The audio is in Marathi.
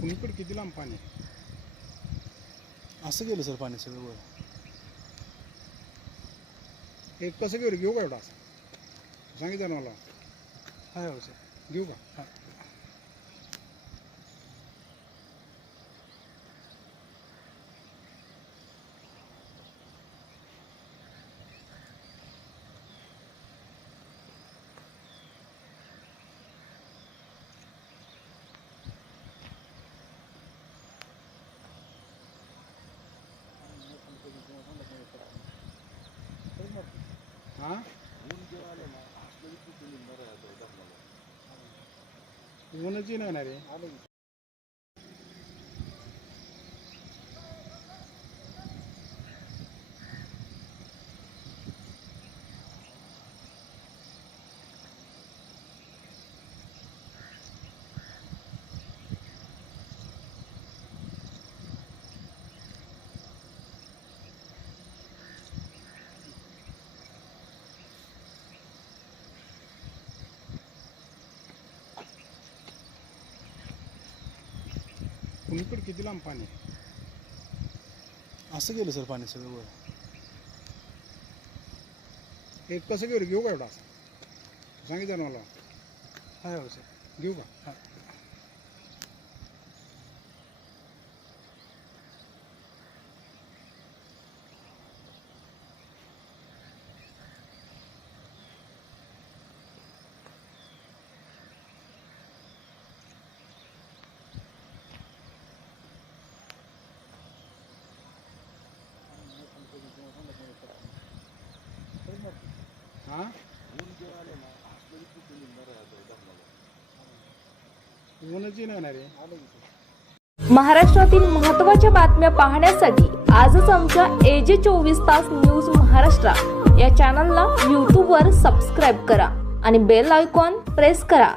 कुणीकडे किती लांब पाणी? असं गेलं सर पाणी सगळं वर. हे कसं रे घेऊ का एवढा असं? सांगितलं ना मला. हाय हो सर. घेऊ का? हां ऊनच येणार ना कुणीकडे किती लांब पाणी? असं गेलं सर पाणी सगळं वर. हे कसं घेऊ घेऊ का एवढा असं? सांगितलं ना मला. हाय हो सर. घेऊ का? हां महाराष्ट्रातील महत्त्वाच्या बातम्या पाहण्यासाठी आजच आमच्या एजे चोवीस तास न्यूज महाराष्ट्र या चॅनलला यूट्यूबवर सबस्क्राईब करा आणि बेल आयकॉन प्रेस करा.